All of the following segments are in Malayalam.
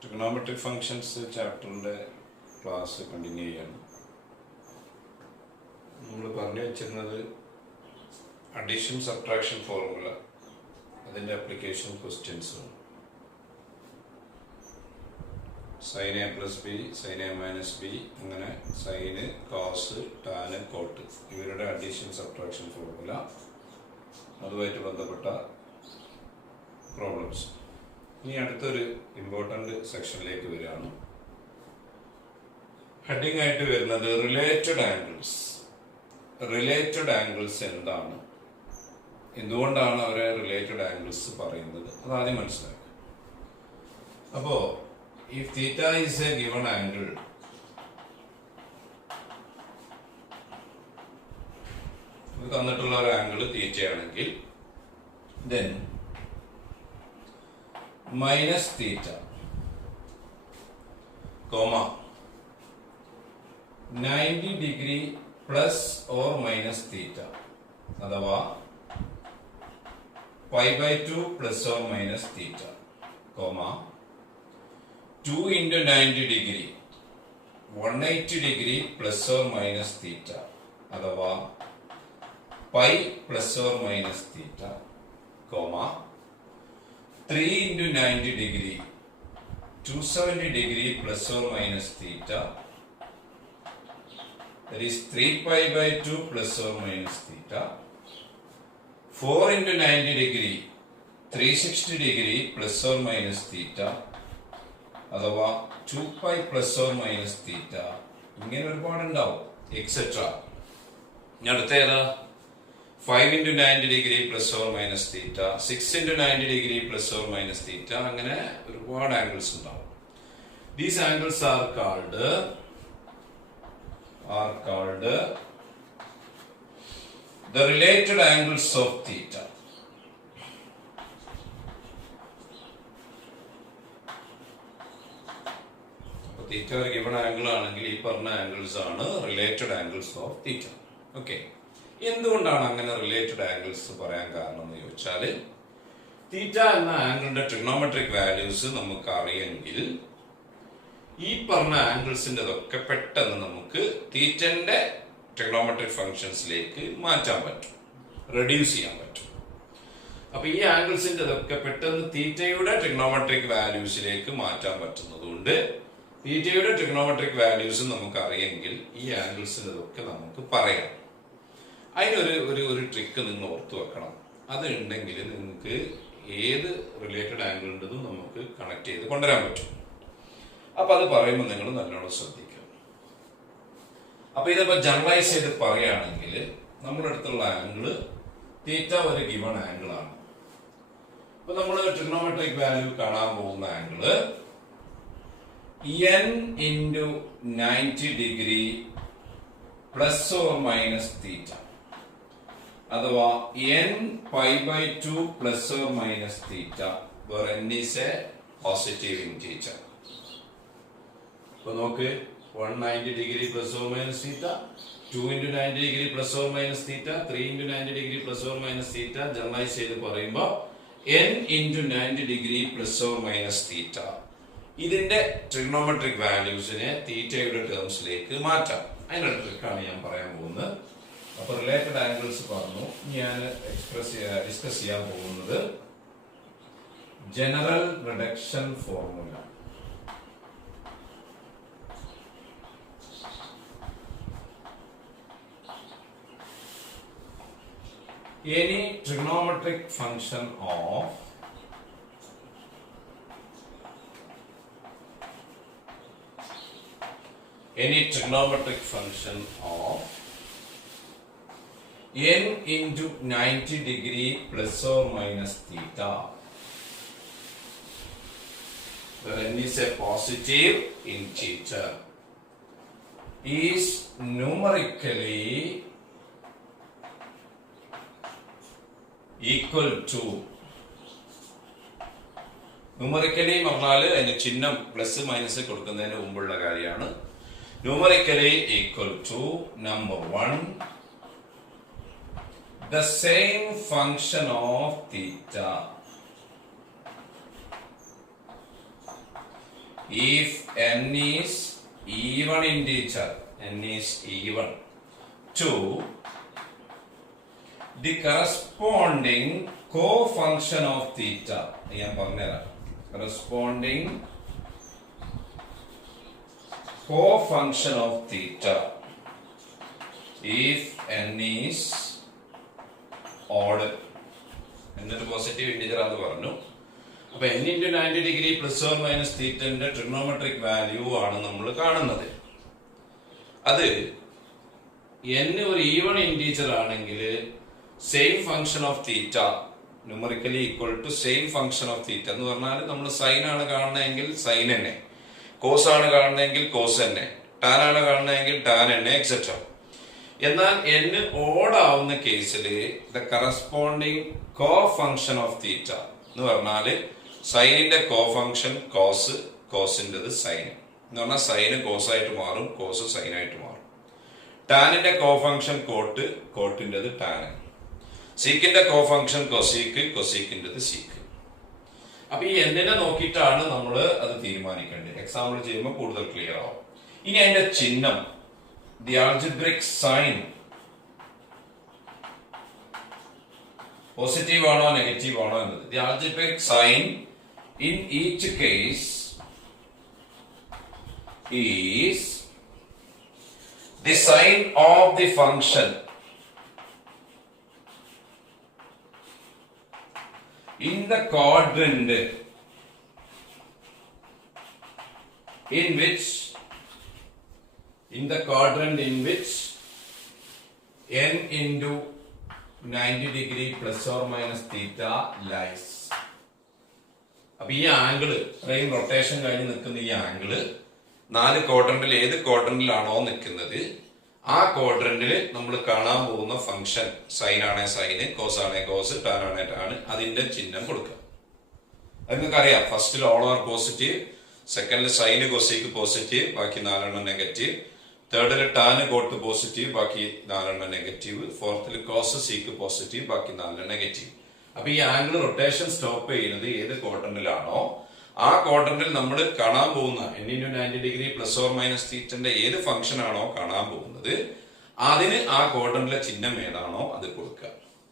ട്രിഗണോമെട്രിക് ഫങ്ഷൻസ് ചാപ്റ്ററിൻ്റെ ക്ലാസ് കണ്ടിന്യൂ ചെയ്യാണ്. നമ്മൾ പറഞ്ഞു വെച്ചിരുന്നത് അഡീഷൻ സബ്ട്രാക്ഷൻ ഫോർമുല, അതിൻ്റെ ആപ്ലിക്കേഷൻ ക്വസ്റ്റ്യൻസും sine A plus B, sine A minus B, അങ്ങനെ സൈന്, കോസ്, ടാന്, കോട്ട്, ഇവരുടെ അഡീഷൻ സബ്ട്രാക്ഷൻ ഫോർമുല, അതുമായിട്ട് ബന്ധപ്പെട്ട പ്രോബ്ലംസ്. ഇനി അടുത്തൊരു ഇമ്പോർട്ടൻ്റ് സെക്ഷനിലേക്ക് വരികയാണ്. ഹെഡിങ് ആയിട്ട് വരുന്നത് റിലേറ്റഡ് ആംഗിൾസ്. റിലേറ്റഡ് ആംഗിൾസ് എന്താണ്, എന്തുകൊണ്ടാണ് അവരെ റിലേറ്റഡ് ആംഗിൾസ് പറയുന്നത്, അതാദ്യം മനസ്സിലാക്കുക. അപ്പോൾ if theta is a given angle, ഇത് തന്നിട്ടുള്ള ഒരു angle തീറ്റയാണെങ്കിൽ then minus theta comma 90 degree plus or minus theta അഥവാ pi by 2 plus or minus theta comma 2 into 90 degree 180 degree plus or minus theta അഥവാ pi plus or minus theta comma 3 into 90 degree 270 degree plus or minus theta, that is 3 pi by 2 plus or minus theta. 4 into 90 degree 360 degree plus or minus theta അഥവാ 2 pi plus or minus theta. ഇങ്ങനെ ഒരുപാടുണ്ടാവും എക്സെട്ര. ഞാൻ അടുത്ത ഏതാ? 5 into 90 degree plus or minus theta, 6 into 90 degree plus or minus theta, അങ്ങനെ ഒരുപാട് ആംഗിൾസ് ഉണ്ടാവും. These angles are called the related angles of theta. അപ്പോൾ theta ഒരു given angle ആണെങ്കിൽ ഈ പറഞ്ഞ ആംഗിൾസ് ആണ് related angles of theta. Okay, എന്തുകൊണ്ടാണ് അങ്ങനെ റിലേറ്റഡ് ആംഗിൾസ് പറയാൻ കാരണം എന്ന് ചോദിച്ചാൽ, തീറ്റ എന്ന ആംഗിളിന്റെ ട്രിഗണോമെട്രിക് വാല്യൂസ് നമുക്ക് അറിയെങ്കിൽ ഈ പറഞ്ഞ ആംഗിൾസിന്റെ ഒക്കെ പെട്ടെന്ന് നമുക്ക് തീറ്റന്റെ ട്രിഗണോമെട്രിക് ഫംഗ്ഷൻസിലേക്ക് മാറ്റാൻ പറ്റും, റെഡ്യൂസ് ചെയ്യാൻ പറ്റും. അപ്പൊ ഈ ആംഗിൾസിന്റെ ഒക്കെ പെട്ടെന്ന് തീറ്റയുടെ ട്രിഗണോമെട്രിക് വാല്യൂസിലേക്ക് മാറ്റാൻ പറ്റുന്നതുകൊണ്ട് തീറ്റയുടെ ട്രിഗണോമെട്രിക് വാല്യൂസ് നമുക്ക് അറിയെങ്കിൽ ഈ ആംഗിൾസിന്റെ ഒക്കെ നമുക്ക് പറയാം. അതിനൊരു ഒരു ട്രിക്ക് നിങ്ങൾ ഓർത്തു വെക്കണം. അത് ഉണ്ടെങ്കിൽ നിങ്ങൾക്ക് ഏത് റിലേറ്റഡ് ആംഗിൾ ഉണ്ടെന്നും നമുക്ക് കണക്ട് ചെയ്ത് കൊണ്ടുവരാൻ പറ്റും. അപ്പൊ അത് പറയുമ്പോൾ നിങ്ങൾ നല്ലോണം ശ്രദ്ധിക്കുക. അപ്പൊ ഇതിപ്പോ ജനറലൈസ് ചെയ്ത് പറയുകയാണെങ്കിൽ നമ്മുടെ അടുത്തുള്ള ആംഗിള് തീറ്റ ഒരു ഗിവൺ ആംഗിൾ ആണ്. അപ്പൊ നമ്മൾ ട്രിഗണോമെട്രിക് വാല്യൂ കാണാൻ പോകുന്ന angle n into 90 degree plus or minus theta അഥവാ n pi by 2 plus or minus theta, where n is a positive integer. അപ്പോൾ നോക്ക്, 190 degree plus or minus theta, 2 into 90 degree plus or minus theta, 3 into 90 degree plus or minus theta. Generalise ചെയ്ത് പറയുമ്പോൾ n into 90 degree plus or minus theta, ഇതിന്റെ ട്രിഗണോമെട്രിക് വാല്യൂസിനെ തീറ്റയുടെ ടേംസിലേക്ക് മാറ്റാം. അതിനുള്ള ട്രിക്കാണ് ഞാൻ പറയാൻ പോകുന്നത്. അപ്പൊ റിലേറ്റഡ് ആംഗിൾസ് പറഞ്ഞു. ഞാൻ ഡിസ്കസ് ചെയ്യാൻ പോകുന്നത് general reduction formula. Any trigonometric function of n into 90 degree plus or minus theta, where n is a positive integer, is numerically equal to, numerically പറഞ്ഞാൽ അതിന് ചിഹ്നം പ്ലസ് മൈനസ് കൊടുക്കുന്നതിന് മുമ്പുള്ള കാര്യമാണ്. Numerically equal to number 1 the same function of theta if n is even integer, n is even to the corresponding co-function of theta. ഞാൻ പറഞ്ഞുതരാം. corresponding co-function of theta if n is odd. എന്നൊരു പോസിറ്റീവ് ഇന്റിജർ ആണെന്ന് പറഞ്ഞു. അപ്പൊ n into 90 degree plus or minus തീറ്റന്റെ ട്രിഗണോമെട്രിക് വാല്യൂ ആണ് നമ്മൾ കാണുന്നത്. അത് n ഒരു ഈവൺ ഇന്റീജർ ആണെങ്കിൽ same function of theta numerically equal to same function of theta എന്ന് പറഞ്ഞാൽ നമ്മൾ സൈൻ ആണ് കാണുന്നതെങ്കിൽ സൈൻ തന്നെ, കോസ് ആണ് കാണുന്നതെങ്കിൽ കോസ് തന്നെ, ടാൻ ആണ് കാണുന്നതെങ്കിൽ ടാൻ തന്നെ, എക്സെട്ര. എന്നാൽ n ഓഡ് ആവുന്ന കേസിൽ the corresponding co function of theta എന്ന് പറഞ്ഞാല് സൈനിന്റെ കോ ഫംഗ്ഷൻ കോസ്, കോസിൻ്റെത് സൈൻ എന്ന് പറഞ്ഞാൽ സൈന് കോസ് ആയിട്ട് മാറും, കോസ് സൈൻ ആയിട്ട് മാറും. ടാനിന്റെ കോ ഫംഗ്ഷൻ കോട്ട്, കോട്ടിൻ്റെത് ടാൻ. സീക്കിന്റെ കോ ഫംഗ്ഷൻ കൊസീക്ക്, കൊസീക്കിൻ്റെത് സീക്ക്. അപ്പൊ ഈ എന്നിനെ നോക്കിയിട്ടാണ് നമ്മൾ അത് തീരുമാനിക്കേണ്ടത്. എക്സാമ്പിൾ ചെയ്യുമ്പോൾ കൂടുതൽ ക്ലിയർ ആവും. ഇനി അതിന്റെ ചിഹ്നം, ദി ആൾജിബ്രിക് സൈൻ പോസിറ്റീവ് ആണോ നെഗറ്റീവ് ആണോ എന്നത്. The algebraic sign in each case is the sign of the function in the quadrant in which n into 90 degree plus or minus theta lies. അപ്പൊ ഈ ആംഗിള്, ഇത്രയും റൊട്ടേഷൻ കഴിഞ്ഞ് നിൽക്കുന്ന ഈ ആംഗിള് 4 ക്വാഡ്രന്റിൽ ഏത് ക്വാഡ്രന്റിലാണോ നിൽക്കുന്നത് ആ ക്വാഡ്രന്റിൽ നമ്മൾ കാണാൻ പോകുന്ന ഫംഗ്ഷൻ സൈൻ ആണേ സൈന്, കോസ് ആണേ കോസ്, ടാൻ ആണേ ടാൻ, അതിന്റെ ചിഹ്നം കൊടുക്കുക. അത് നിങ്ങൾക്ക് അറിയാം. ഫസ്റ്റിൽ ഓൾ ആർ പോസിറ്റീവ്, സെക്കൻഡിൽ സൈന് കൊസീക്ക് പോസിറ്റീവ്, ബാക്കി 4 നെഗറ്റീവ്, തേർഡിൽ ടാന് കോട്ട് പോസിറ്റീവ്, ബാക്കി 4 നെഗറ്റീവ്, ഫോർത്തിൽ കോസ് സീക്ക് പോസിറ്റീവ്, ബാക്കി 4 നെഗറ്റീവ്. അപ്പൊ ഈ ആംഗിൾ റൊട്ടേഷൻ സ്റ്റോപ്പ് ചെയ്യുന്നത് ഏത് ക്വാഡ്രന്റിലാണോ ആ ക്വാഡ്രന്റിൽ നമ്മൾ കാണാൻ പോകുന്ന n into 90 degree plus or minus തീറ്റന്റെ ഏത് ഫംഗ്ഷൻ ആണോ കാണാൻ പോകുന്നത് അതിന് ആ ക്വാഡ്രന്റിലെ ചിഹ്നം ഏതാണോ അത് കൊടുക്കുക.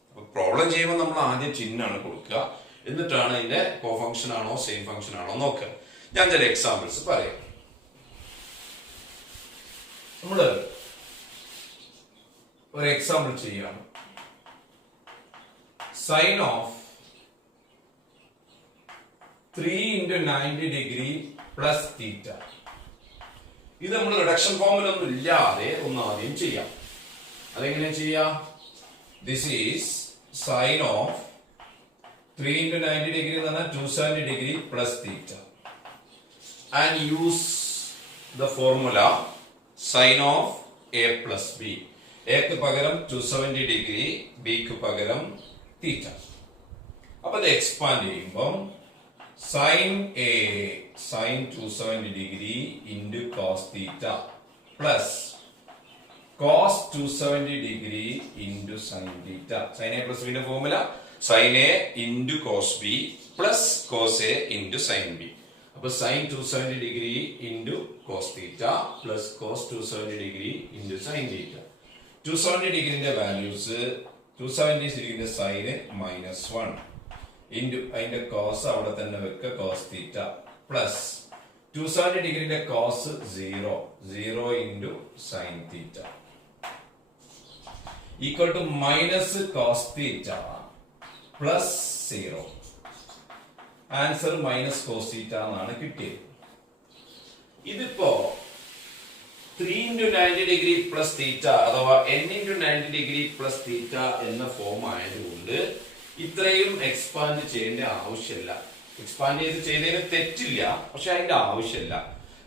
അപ്പൊ പ്രോബ്ലം ചെയ്യുമ്പോൾ നമ്മൾ ആദ്യം ചിഹ്നമാണ് കൊടുക്കുക, എന്നിട്ടാണ് അതിന്റെ കോ ഫംഗ്ഷൻ ആണോ സെയിം ഫംഗ്ഷൻ ആണോ നോക്കുക. ഞാൻ ചില എക്സാമ്പിൾസ് പറയാം. നമ്മള് ഒരു എക്സാമ്പിൾ ചെയ്യാണ്. Sine of 3 into 90 degree plus theta. ഇത് നമ്മൾ റിഡക്ഷൻ ഫോമിലൊന്നും ഇല്ലാതെ ഒന്ന് ആദ്യം ചെയ്യാം. അതെങ്ങനെ ചെയ്യാം? This is sign of 3 into 90 degree എന്ന് പറഞ്ഞാൽ 270 degree plus theta. And use the formula sin of a plus b. എക്ക് പകരം 270 degree, ബിക്ക് പകരം theta. അപ്പൊ അത് എക്സ്പാൻഡ് ചെയ്യുമ്പോൾ sin A sin 270 degree into cos theta plus cos 270 degree into sin theta. Sin A plus B ന്റെ formula sin A into cos B plus cos A into sin B. അപ്പൊ sin 270 degree into cos theta plus cos 270 degree into sin theta. 270 ഡിഗ്രിന്റെ വാല്യൂസ് 270 ഡിഗ്രിന്റെ സൈന് -1 ഇൻറ്റു അതിന്റെ കോസ് അവിടെ തന്നെ വെക്കുക കോസ് തീറ്റ പ്ലസ് 270 ഡിഗ്രിന്റെ cos 0 into sine theta equal to minus cos theta plus 0. Answer minus cos theta എന്നാണ് കിട്ടിയത്. ഇതിപ്പോ 3 into 90 degree plus theta അഥവാ n into 90 degree plus theta എന്ന ഫോം ആയതുകൊണ്ട് ഇത്രയും എക്സ്പാൻഡ് ചെയ്യേണ്ട ആവശ്യമില്ല. എക്സ്പാൻഡ് ചെയ്തതിന് തെറ്റില്ല, പക്ഷെ അതിന്റെ ആവശ്യമില്ല.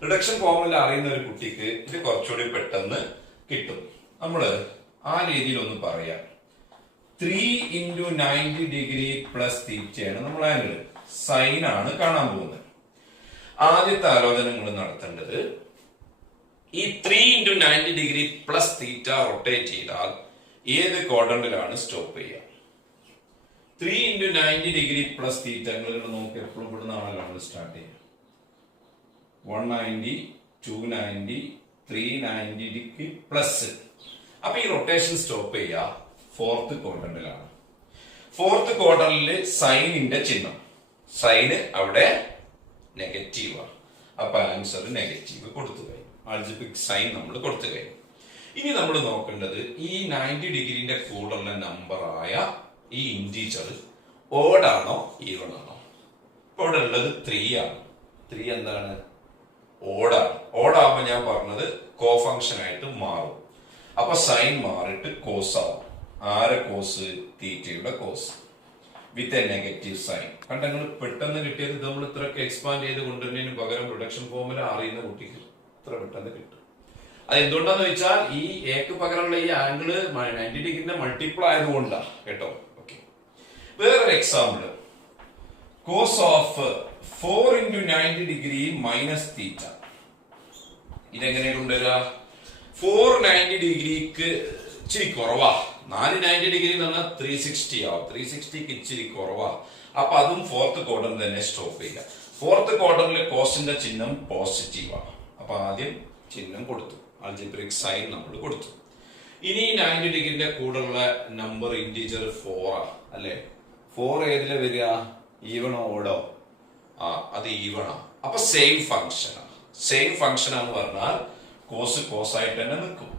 റിഡക്ഷൻ ഫോർമുല അറിയുന്ന ഒരു കുട്ടിക്ക് ഇത് കുറച്ചുകൂടി പെട്ടെന്ന് കിട്ടും. നമ്മള് ആ രീതിയിൽ ഒന്ന് പറയാം. 3 into 90 degree plus തീറ്റയാണ് നമ്മൾ ആംഗിൾ, സൈൻ ആണ് കാണാൻ പോകുന്നത്. ആദ്യത്തെ ആലോചന നിങ്ങൾ നടത്തേണ്ടത് ഈ 3 into 90 degree plus തീറ്റ റൊട്ടേറ്റ് ചെയ്താൽ ഏത് ക്വാഡ്രന്റിലാണ് സ്റ്റോപ്പ് ചെയ്യുക? 3 into 90 degree plus തീറ്റ നിങ്ങൾ നോക്കി എപ്പോഴും ഇവിടുന്നാണല്ലോ നമ്മൾ സ്റ്റാർട്ട് ചെയ്യുക. 190, 290, 390 പ്ലസ്. അപ്പൊ ഈ റൊട്ടേഷൻ സ്റ്റോപ്പ് ചെയ്യുക ഫോർത്ത് ക്വാഡ്രന്റിലാണ്. ഫോർത്ത് ക്വാഡ്രന്റിൽ സൈനിന്റെ ചിഹ്നം, സൈന് അവിടെ നെഗറ്റീവാണ്. അപ്പൊ ആൻസർ നെഗറ്റീവ് കൊടുത്തു കഴിഞ്ഞു. ആൾജിബ്രിക് സൈൻ നമ്മൾ കൊടുത്തു കഴിഞ്ഞു. ഇനി നമ്മൾ നോക്കേണ്ടത് ഈ 90 ഡിഗ്രിന്റെ കൂടെയുള്ള നമ്പറായ ഈ ഇന്റീജർ ഓഡാണോ ഈവൺ ആണോ? ഇവിടെ ഉള്ളത് 3 ആണ്. 3 എന്താണ്? ഓഡാണ്. ഓഡാകുമ്പോ ഞാൻ പറഞ്ഞത് കോഫങ്ഷൻ ആയിട്ട് മാറും. അപ്പൊ സൈൻ മാറിയിട്ട് കോസ് ആവും. ആരെ കോസ്? തീറ്റയുടെ cos with a negative sign. കണ്ട നിങ്ങൾ പെട്ടെന്ന് കിട്ടിയത് നമ്മൾ ഇത്രയൊക്കെ എക്സ്പാൻഡ് ചെയ്ത് കൊണ്ടുവരുന്നതിന് പകരം റിഡക്ഷൻ ഫോർമുല അറിയുന്ന കുട്ടിക്ക് ഇത്ര പെട്ടെന്ന് കിട്ടും. അത് എന്തുകൊണ്ടാന്ന് വെച്ചാൽ ഈ എക്ക് പകരമുള്ള ഈ ആംഗിള് 90 ഡിഗ്രിന്റെ മൾട്ടിപ്പിൾ ആയതുകൊണ്ടാണ് കേട്ടോ. ഓക്കെ, വേറൊരു example. Cos of 4 into 90 degree minus theta. ഇതെങ്ങനെ കൊണ്ടുവരാ? 490 ഡിഗ്രിക്ക് ഇച്ചിരി കുറവാ. 490 ഡിഗ്രി എന്ന് പറഞ്ഞാൽ 360 ആവും. 360ക്ക് ഇച്ചിരി കുറവാ. അപ്പൊ അതും ഫോർത്ത് ക്വാഡ്രന്റ് തന്നെ സ്റ്റോപ്പ് ചെയ്യുക. ഫോർത്ത് ക്വാഡ്രന്റിലെ കോസിന്റെ ചിഹ്നം പോസിറ്റീവാണ്. അപ്പൊ ആദ്യം ചിഹ്നം കൊടുത്തു, ആൾജിബ്രിക് സൈൻ നമ്മൾ കൊടുത്തു. ഇനി 90 ഡിഗ്രിന്റെ കൂടെയുള്ള നമ്പർ ഇന്റീജർ 4 ആ അല്ലെ? 4 ഏതിലെ വരിക? ഈവണോ ഓടോ? അത് ഈവണാ. അപ്പൊ സെയിം ഫംഗ്ഷനാ. സെയിം ഫംഗ്ഷൻ ആണെന്ന് പറഞ്ഞാൽ കോസ് കോസ് ആയിട്ട് തന്നെ നിൽക്കും,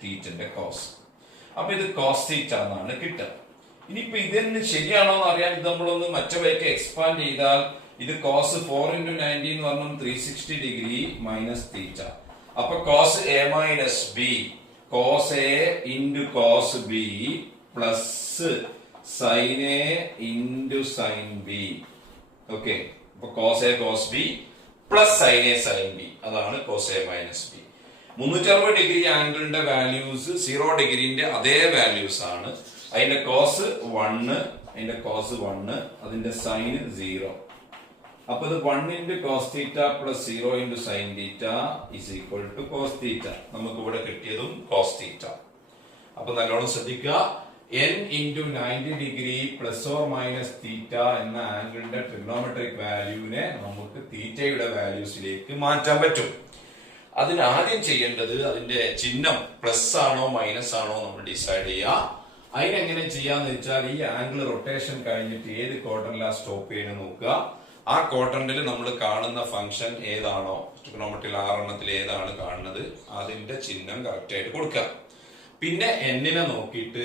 തീറ്റന്റെ കോസ്. അപ്പൊ ഇത് കോസ് തീറ്റ എന്നാണ് കിട്ടുക. ഇനിയിപ്പോ ഇതിന് ശരിയാണോ എന്ന് അറിയാൻ ഇത് നമ്മളൊന്ന് മറ്റേ വഴിക്ക് എക്സ്പാൻഡ് ചെയ്താൽ ഇത് കോസ് 4 into 90 എന്ന് പറഞ്ഞാൽ 360 ഡിഗ്രി മൈനസ് തീറ്റ. അപ്പൊ cos A minus B, cos A into cos B plus sine A into sine B. Okay, അപ്പൊ cos A cos B plus sine A sine B, അതാണ് cos A minus B. 360 degree ആംഗിളിന്റെ വാല്യൂസ് 0 ഡിഗ്രിന്റെ അതേ വാല്യൂസ് ആണ്. അതിന്റെ കോസ് 1, അതിന്റെ കോസ് 1, അതിന്റെ സൈൻ 0. അപ്പൊ ഇത് 1 into cos theta plus 0 into sin theta is equal to cos theta. നമുക്ക് ഇവിടെ കിട്ടിയതും cos theta. അപ്പൊ നല്ലോണം ശ്രദ്ധിക്കുക. n into 90 degree plus or minus theta എന്ന ആംഗിളിന്റെ ട്രിഗ്നോമെട്രിക് വാല്യൂവിനെ നമുക്ക് തീറ്റയുടെ വാല്യൂസിലേക്ക് മാറ്റാൻ പറ്റും. അതിന് ആദ്യം ചെയ്യേണ്ടത് അതിന്റെ ചിഹ്നം പ്ലസ് ആണോ മൈനസ് ആണോ നമ്മൾ ഡിസൈഡ് ചെയ്യുക. അതിനെങ്ങനെ ചെയ്യാന്ന് വെച്ചാൽ ഈ ആംഗിൾ റൊട്ടേഷൻ കഴിഞ്ഞിട്ട് ഏത് ക്വാഡ്രന്റിലാ സ്റ്റോപ്പ് ചെയ്യുന്നത് നോക്കുക. ആ ക്വാഡ്രന്റിൽ നമ്മൾ കാണുന്ന ഫംഗ്ഷൻ ഏതാണോ, ട്രിഗണോമെട്രിയിൽ 6 എണ്ണത്തിൽ ഏതാണ് കാണുന്നത് അതിന്റെ ചിഹ്നം കറക്റ്റ് ആയിട്ട് കൊടുക്കുക. പിന്നെ എന്നിനെ നോക്കിയിട്ട്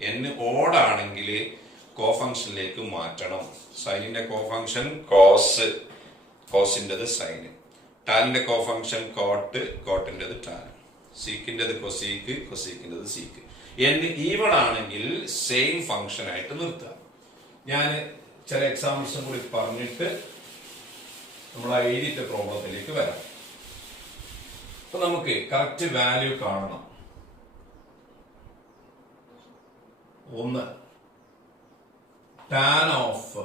n ഓഡ് ആണെങ്കിൽ കോഫംഗ്ഷനിലേക്ക് മാറ്റണം. സൈനിന്റെ കോഫംഗ്ഷൻ കോസ്, കോസിന്റേത് സൈൻ. ടാനിന്റെ കോഫംഗ്ഷൻ കോട്ട്, കോട്ടിന്റേത് ടാൻ. സീക്കിന്റേത് കൊസീക്ക്, കൊസീക്കിന്റേത് സീക്ക്. n ഈവൺ ആണെങ്കിൽ സെയിം ഫംഗ്ഷൻ ആയിട്ട് നിർത്തുക. ഞാൻ ചില എക്സാമ്പിൾസും കൂടി പറഞ്ഞിട്ട് നമ്മൾ എഴുതിയിട്ട് പ്രോബ്ലത്തിലേക്ക് വരാം. അപ്പൊ നമുക്ക് കറക്റ്റ് വാല്യൂ കാണണം. 1 ടാൻ ഓഫ്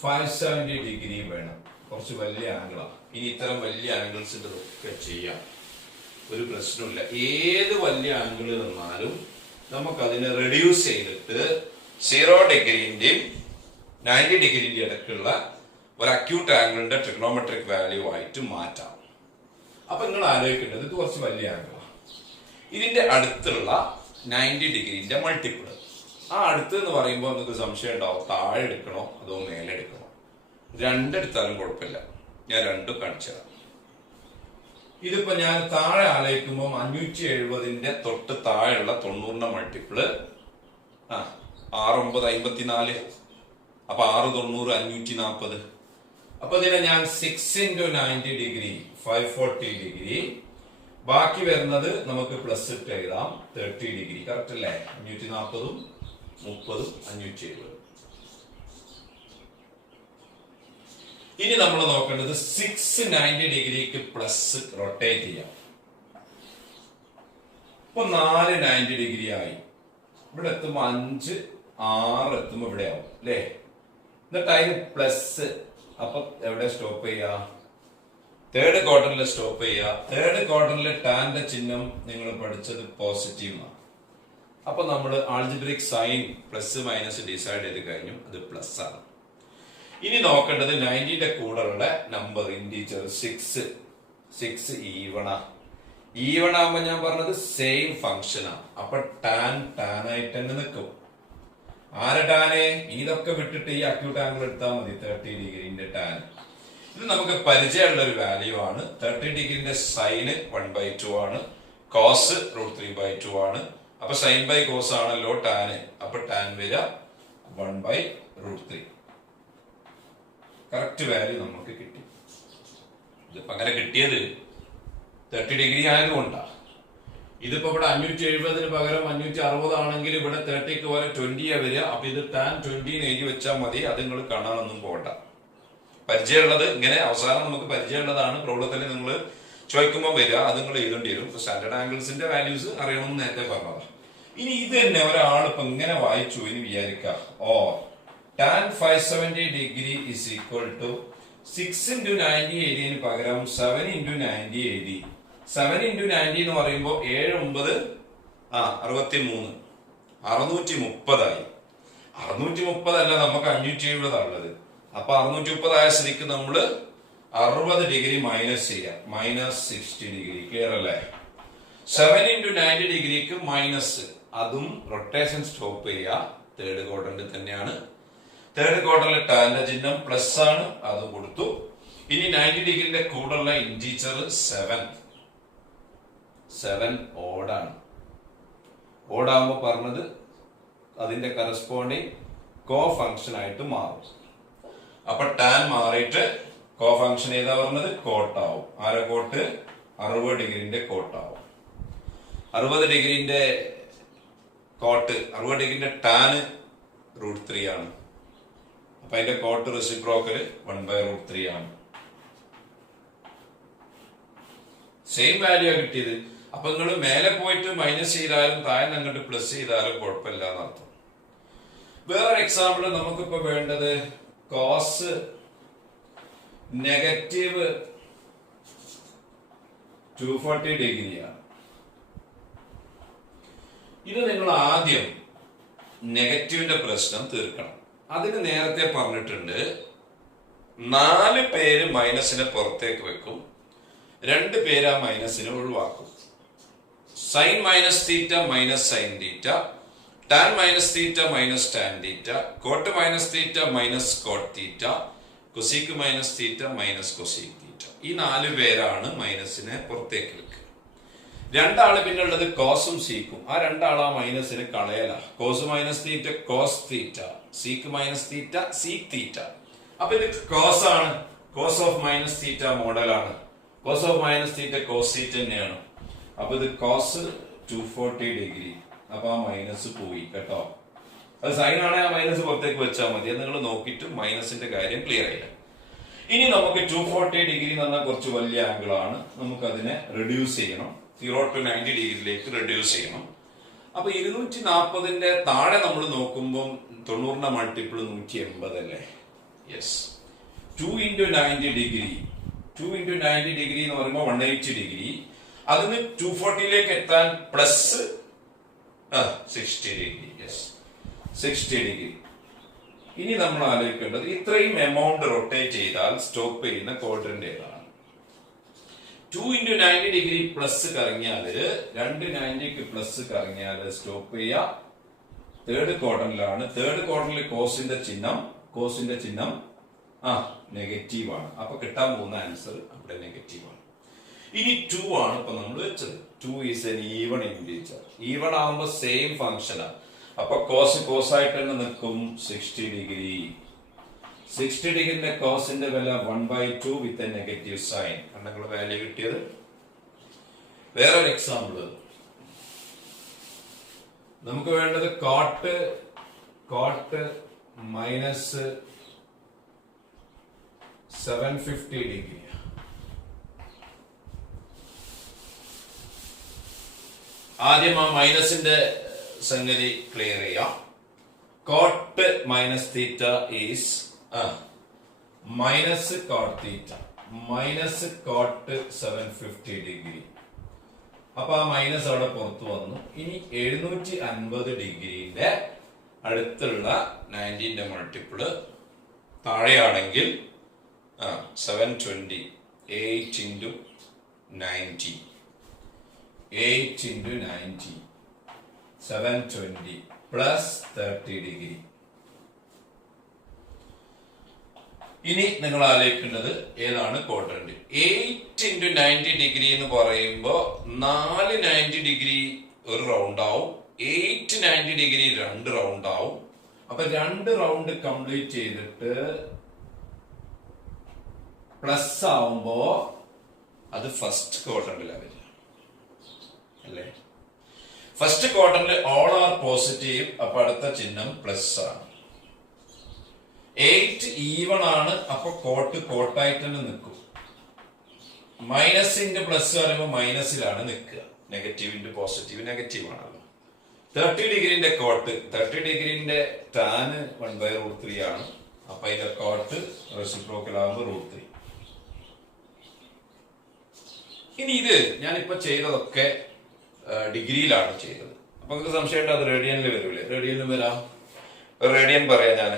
570 ഡിഗ്രി വേണം. കുറച്ച് വലിയ ആംഗിളാണ്. ഇനി ഇത്തരം വലിയ ആംഗിൾസിന്റെ ഒക്കെ ചെയ്യാം, ഒരു പ്രശ്നമില്ല. ഏത് വലിയ ആംഗിൾ തന്നാലും നമുക്ക് അതിനെ റെഡ്യൂസ് ചെയ്തിട്ട് 0 ഡിഗ്രിന്റെയും 90 ഡിഗ്രിന്റെ ഇടയ്ക്കുള്ള ഒരു അക്യൂട്ട് ആംഗിളിന്റെ ട്രിഗ്നോമെട്രിക് വാല്യൂ ആയിട്ട് മാറ്റാം. അപ്പൊ നിങ്ങൾ ആലോചിക്കേണ്ടത് ഇത് കുറച്ച് വലിയ ആംഗിളാണ്. ഇതിന്റെ അടുത്തുള്ള 90 ഡിഗ്രിന്റെ മൾട്ടിപ്പിൾ. ആ അടുത്ത് എന്ന് പറയുമ്പോൾ നിങ്ങൾക്ക് സംശയം ഉണ്ടാവും, താഴെ എടുക്കണോ അതോ മേലെ എടുക്കണോ? രണ്ടെടുത്താലും കുഴപ്പമില്ല, ഞാൻ രണ്ടും കാണിച്ചു തരാം. ഇതിപ്പോ ഞാൻ താഴെ ആലോചിക്കുമ്പോൾ 570ന്റെ തൊട്ട് താഴെയുള്ള 90ന്റെ മൾട്ടിപ്പിള് 6 9 54. അപ്പൊ 6 90 540. അപ്പൊ ഇതിനെ ഞാൻ 6 into 90 ഡിഗ്രി 540 ഡിഗ്രി. ബാക്കി വരുന്നത് നമുക്ക് പ്ലസ് ഇട്ട് എഴുതാം, 30 ഡിഗ്രി. കറക്റ്റ് അല്ലേ? 540 30 570. ഇനി നമ്മൾ നോക്കേണ്ടത് 690 ഡിഗ്രിക്ക് പ്ലസ് റൊട്ടേറ്റ് ചെയ്യാം. ഇപ്പൊ 490 ഡിഗ്രി ആയി. ഇവിടെ എത്തുമ്പോ 5 6 എത്തുമ്പോ ഇവിടെ ആവും അല്ലേ? എന്നിട്ട് അതിന് പ്ലസ്. അപ്പൊ എവിടെ സ്റ്റോപ്പ് ചെയ്യാ? തേർഡ് ക്വാർട്ടറിൽ സ്റ്റോപ്പ് ചെയ്യുക. തേർഡ് ക്വാർട്ടറിലെ ടാന്റെ ചിഹ്നം നിങ്ങൾ പഠിച്ചത് പോസിറ്റീവ് ആണ്. അപ്പൊ നമ്മൾ algebraic sign plus minus decide ചെയ്ത് കഴിഞ്ഞു, അത് പ്ലസ് ആണ്. ഇനി നോക്കേണ്ടത് 90ന്റെ കൂടെയുള്ള നമ്പർ ഇന്റീജർ 6 ഈവൺ ആകുമ്പോ ഞാൻ പറഞ്ഞത് സെയിം ഫംഗ്ഷനാ. അപ്പൊ ടാൻ ആയിട്ട് തന്നെ നിൽക്കും. ആരെ ടാന്? ഇതൊക്കെ വിട്ടിട്ട് ഈ അക്യൂട്ട് ആംഗിൾ എടുത്താൽ മതി. 30 ഡിഗ്രിന്റെ ടാൻ. ഇത് നമുക്ക് പരിചയമുള്ള ഒരു വാല്യൂ ആണ്. 30 ഡിഗ്രിന്റെ സൈന് 1/2 ആണ്, കോസ് √3/2 ആണ്. അപ്പൊ സൈൻ ബൈ കോസ് ആണല്ലോ ടാന്. അപ്പൊ ടാൻ വരിക 1/√3. കറക്റ്റ് വാല്യൂ നമുക്ക് കിട്ടി. ഇതിപ്പോ അങ്ങനെ കിട്ടിയത് 30 ഡിഗ്രി ആയതുകൊണ്ടാ. ഇതിപ്പോ ഇവിടെ 570 പകരം 560 ആണെങ്കിൽ ഇവിടെ 30ക്ക് പോലെ 20 വരിക. അപ്പൊ ഇത് ടാൻ 20 എഴുതി വെച്ചാൽ മതി. അത് നിങ്ങൾ കാണാനൊന്നും പോകണ്ട. പരിചയമുള്ളത് ഇങ്ങനെ അവസാനം നമുക്ക് പരിചയമുള്ളതാണ്. പ്രോബ്ലത്തിൽ നിങ്ങൾ ചോദിക്കുമ്പോൾ വരിക, അത് നിങ്ങൾ എഴുതേണ്ടി വരും. സ്റ്റാൻഡേർഡ് ആംഗിൾസിന്റെ വാല്യൂസ് അറിയണമെന്ന് നേരത്തെ പറഞ്ഞതാ. ഇനി ഇത് തന്നെ ഒരാൾ ഇപ്പൊ ഇങ്ങനെ വായിച്ചു എന്ന് വിചാരിക്കാം. tan 570 degree is equal to 6 into 90 എഴുതിയതിന് പകരം 7 into 90 എഴുതി. 7 into 90 എന്ന് പറയുമ്പോൾ 7 9 63 630 ആയി. 630 അല്ല, നമുക്ക് 570 ഉള്ളത്. അപ്പൊ 630 ആയ സ്ഥിതിക്ക് നമ്മള് 60 ഡിഗ്രി മൈനസ് ചെയ്യാം. -60 ഡിഗ്രി. ക്ലിയർ അല്ലേ? 7 into 90 ഡിഗ്രിക്ക് മൈനസ്, അതും റൊട്ടേഷൻ സ്റ്റോപ്പ് ചെയ്യുക. തേർഡ് ക്വാഡ്രന്റിൽ തന്നെയാണ്. തേർഡ് ക്വാർട്ടറിൽ ടാന്റെ ചിഹ്നം പ്ലസ് ആണ്, അത് കൊടുത്തു. ഇനി 90 ഡിഗ്രിന്റെ കൂടെയുള്ള ഇന്റീജർ 7 ഓഡാണ്. ഓഡാകുമ്പോ പറഞ്ഞത് അതിന്റെ കറസ്പോണ്ടിങ് കോ ഫംഗ്ഷൻ ആയിട്ട് മാറും. അപ്പൊ ടാൻ മാറിയിട്ട് കോ ഫംഗ്ഷൻ ഏതാ പറഞ്ഞത്? കോട്ടാവും. ആരെ കോട്ട്? 60 ഡിഗ്രിന്റെ കോട്ടാവും. 60 ഡിഗ്രിന്റെ കോട്ട്, 60 ഡിഗ്രിന്റെ ടാന് √3 ആണ്. അപ്പൊ അതിന്റെ കോട്ട് റെസിപ്രോക്കൽ 1/√3 ആണ്. സെയിം വാല്യൂ ആണ് കിട്ടിയത്. അപ്പൊ നിങ്ങൾ മേലെ പോയിട്ട് മൈനസ് ചെയ്താലും താഴെ അങ്ങോട്ട് പ്ലസ് ചെയ്താലും കുഴപ്പമില്ല എന്നർത്ഥം. വേറൊരു എക്സാമ്പിൾ നമുക്കിപ്പോ വേണ്ടത് കോസ് -240 ഡിഗ്രിയാണ്. ഇത് നിങ്ങൾ ആദ്യം നെഗറ്റീവിന്റെ പ്രശ്നം തീർക്കണം. അതിന് നേരത്തെ പറഞ്ഞിട്ടുണ്ട്, 4 പേര് മൈനസിനെ പുറത്തേക്ക് വെക്കും, 2 പേര് ആ മൈനസിനെ ഒഴിവാക്കും. Sine minus theta minus sine theta, tan minus theta minus tan theta, cot minus theta minus cot theta, cosec minus theta minus cosec theta. ഈ 4 പേരാണ് മൈനസിനെ പുറത്തേക്ക് വെക്കുക. 2 ആള് പിന്നെ ഉള്ളത് കോസും സീക്കും. ആ 2 ആൾ ആ മൈനസിന് കളയല. Cos minus theta cos theta, sec minus theta sec theta. അപ്പൊ ഇത് കോസ് ആണ്. കോസ് ഓഫ് മൈനസ് തീറ്റ മോഡലാണ്. Cos of minus theta cos theta തന്നെയാണ്. അപ്പൊ ഇത് കോസ് 240 ഡിഗ്രി. അപ്പൊ ആ മൈനസ് പോയി കേട്ടോ. അത് സൈൻ ആണെങ്കിൽ ആ മൈനസ് പുറത്തേക്ക് വെച്ചാൽ മതി. അത് നിങ്ങൾ നോക്കിയിട്ട് മൈനസിന്റെ കാര്യം ക്ലിയർ ആയില്ല. ഇനി നമുക്ക് 240 ഡിഗ്രി എന്ന് പറഞ്ഞാൽ കുറച്ച് വലിയ ആംഗിൾ ആണ്. നമുക്ക് അതിനെ റെഡ്യൂസ് ചെയ്യണം. 0 to 90 ഡിഗ്രിയിലേക്ക് റെഡ്യൂസ് ചെയ്യണം. അപ്പൊ 240ന്റെ താഴെ നമ്മൾ നോക്കുമ്പോൾ 90ന്റെ മൾട്ടിപ്പിൾ 180 അല്ലേ? Yes. 2 into 90 degree, 2 into 90 degree എന്ന് പറയുമ്പോൾ 180 ഡിഗ്രി. അതിന് 240ലേക്ക് എത്താൻ പ്ലസ് 60 ഡിഗ്രി. Yes, 60 degree. ഇനി നമ്മൾ ആലോചിക്കേണ്ടത് ഇത്രയും എമൗണ്ട് റൊട്ടേറ്റ് ചെയ്താൽ സ്റ്റോപ്പ് ചെയ്യുന്ന ക്വാഡ്രന്റ് ഏതാണ്? 2 into 90 ഡിഗ്രി പ്ലസ് കറങ്ങിയാല് 2 90ക്ക് പ്ലസ് കറങ്ങിയാല് സ്റ്റോപ്പ് ചെയ്യുക. തേർഡ് ക്വാഡ്രന്റിലാണ്. തേർഡ് ക്വാഡ്രന്റിൽ കോസിന്റെ ചിഹ്നം നെഗറ്റീവ് ആണ്. അപ്പൊ കിട്ടാൻ പോകുന്ന ആൻസർ അവിടെ നെഗറ്റീവ് ആണ്. ഇനി 2 ആണ് ഇപ്പൊ നമ്മൾ വെച്ചത്. 2 is N even integer. Even ആവുമ്പോ സെയിം ഫംഗ്ഷനാണ്. അപ്പൊ കോസ് ആയിട്ട് തന്നെ നിൽക്കും 60 ഡിഗ്രി. 60 ഡിഗ്രിന്റെ കോസിന്റെ വില 1/2 വിത്ത് എ നെഗറ്റീവ് സൈൻ. കണ്ടെങ്കിൽ വാല്യൂ കിട്ടിയത്. വേറൊരു എക്സാമ്പിൾ നമുക്ക് വേണ്ടത് കോട്ട് മൈനസ് 750 ഡിഗ്രി. ആദ്യം ആ മൈനസിന്റെ സംഗതി ക്ലിയർ ചെയ്യാം. Cot minus theta is minus cot theta minus cot 750 degree. അപ്പൊ ആ മൈനസ് അവിടെ പുറത്തു വന്നു. ഇനി 750 ഡിഗ്രിന്റെ അടുത്തുള്ള 90ന്റെ മൾട്ടിപ്പിള് താഴെയാണെങ്കിൽ 720 8 into 90 8 into 90 720 plus 30 degree. ഇനി നിങ്ങൾ ആലോചിക്കേണ്ടത് ഏതാണ് ക്വാഡ്രന്റ്. 8 into 90 ഡിഗ്രി എന്ന് പറയുമ്പോൾ 4 90 ഡിഗ്രി ഒരു റൗണ്ട് ആവും, 8 90 ഡിഗ്രി 2 റൗണ്ട് ആവും. അപ്പൊ 2 റൗണ്ട് കംപ്ലീറ്റ് ചെയ്തിട്ട് പ്ലസ് ആവുമ്പോ അത് ഫസ്റ്റ് ക്വാഡ്രന്റിലാണ് വരിക അല്ലേ. ഫസ്റ്റ് ക്വാഡ്രന്റിൽ ഓൾ ആർ പോസിറ്റീവ്, അപ്പൊ അടുത്ത ചിഹ്നം പ്ലസ് ആണ്. 8 ഈവൺ ആണ്, അപ്പൊ കോട്ടായിട്ട് തന്നെ നിൽക്കും. മൈനസിന്റെ പ്ലസ് പറയുമ്പോൾ മൈനസിലാണ് നിൽക്കുക. നെഗറ്റീവ് ഇൻറ്റു പോസിറ്റീവ് നെഗറ്റീവ് ആണല്ലോ. 30 ഡിഗ്രിന്റെ കോട്ട് 30 ഡിഗ്രിന്റെ ടാന് 1/√3 ആണ്. അപ്പൊ അതിന്റെ കോട്ട് റെസിപ്രോക്കൽ ആകുമ്പോൾ √3. ഇനി ഇത് ഞാനിപ്പോ ചെയ്തതൊക്കെ ഡിഗ്രിയിലാണ് ചെയ്തത്. അപ്പൊ നിങ്ങൾക്ക് സംശയമുണ്ട് അത് റേഡിയനിൽ വരൂലേ? റേഡിയനിൽ വരാം. റേഡിയൻ പറയാം ഞാൻ.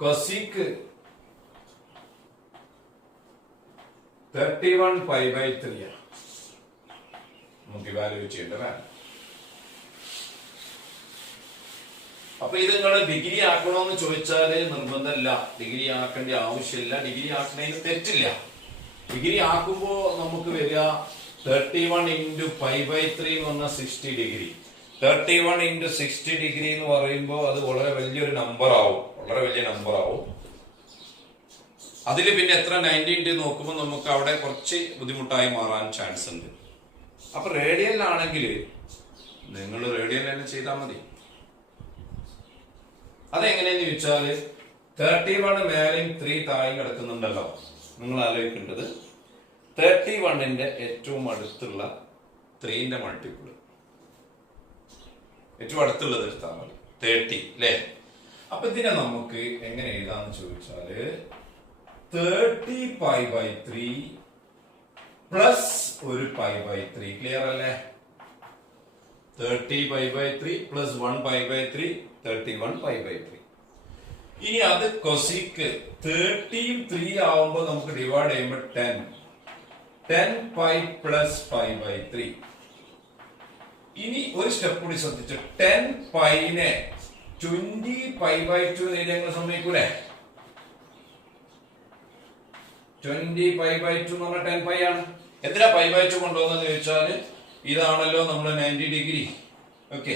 കൊസീക്ക് 31 π/3 ആണ് നമുക്ക് വാല്യൂ ചെയ്യേണ്ട വാല്യൂ. അപ്പൊ ഇത് നിങ്ങൾ ഡിഗ്രി ആക്കണോന്ന് ചോദിച്ചാല് നിർബന്ധമല്ല, ഡിഗ്രി ആക്കേണ്ട ആവശ്യമില്ല. ഡിഗ്രി ആക്കുന്നതിന് തെറ്റില്ല. ഡിഗ്രി ആക്കുമ്പോ നമുക്ക് വരിക 31 into π/3 എന്ന് പറഞ്ഞാൽ 60 ഡിഗ്രി. 31 into 60 ഡിഗ്രി എന്ന് പറയുമ്പോൾ അത് വളരെ വലിയൊരു നമ്പർ ആവും, വളരെ വലിയ നമ്പർ ആവും. അതിൽ പിന്നെ എത്ര 90 ഉണ്ട് നോക്കുമ്പോൾ നമുക്ക് അവിടെ കുറച്ച് ബുദ്ധിമുട്ടായി മാറാൻ ചാൻസ് ഉണ്ട്. അപ്പൊ റേഡിയനിലാണെങ്കിൽ നിങ്ങൾ റേഡിയൻ തന്നെ ചെയ്താൽ മതി. അതെങ്ങനെയെന്ന് ചോദിച്ചാല് 31 മേലെയും 3 താഴെയും കിടക്കുന്നുണ്ടല്ലോ. നിങ്ങൾ ആലോചിക്കേണ്ടത് 31ന്റെ ഏറ്റവും അടുത്തുള്ള 3ന്റെ മൾട്ടിപ്പിൾ ഏറ്റവും അടുത്തുള്ളത് എടുത്താൽ മതി, 30 അല്ലേ. അപ്പൊ ഇതിനെ നമുക്ക് എങ്ങനെ എഴുതാന്ന് ചോദിച്ചാല് 30 π/3 പ്ലസ് ഒരു π/3. ക്ലിയർ അല്ലേ? 30 π/3 പ്ലസ് 1 π/3 31 π/3. ഇനി അത് കൊസീക്ക് 30 3 ആവുമ്പോ നമുക്ക് ഡിവൈഡ് ചെയ്യുമ്പോൾ 10 π പ്ലസ് π/3. ഇനി ഒരു സ്റ്റെപ്പ് കൂടി ശ്രദ്ധിച്ചു. 10 പൈനെ 20 π/2 ഞങ്ങൾ സമ്മതിക്കൂലേ? 20 π/2 എന്ന് പറഞ്ഞാൽ 10 പൈ ആണ്. എന്തിനാ π/2 കൊണ്ടുവന്നെന്ന് ചോദിച്ചാല് ഇതാണല്ലോ നമ്മുടെ 90 ഡിഗ്രി. ഓക്കെ,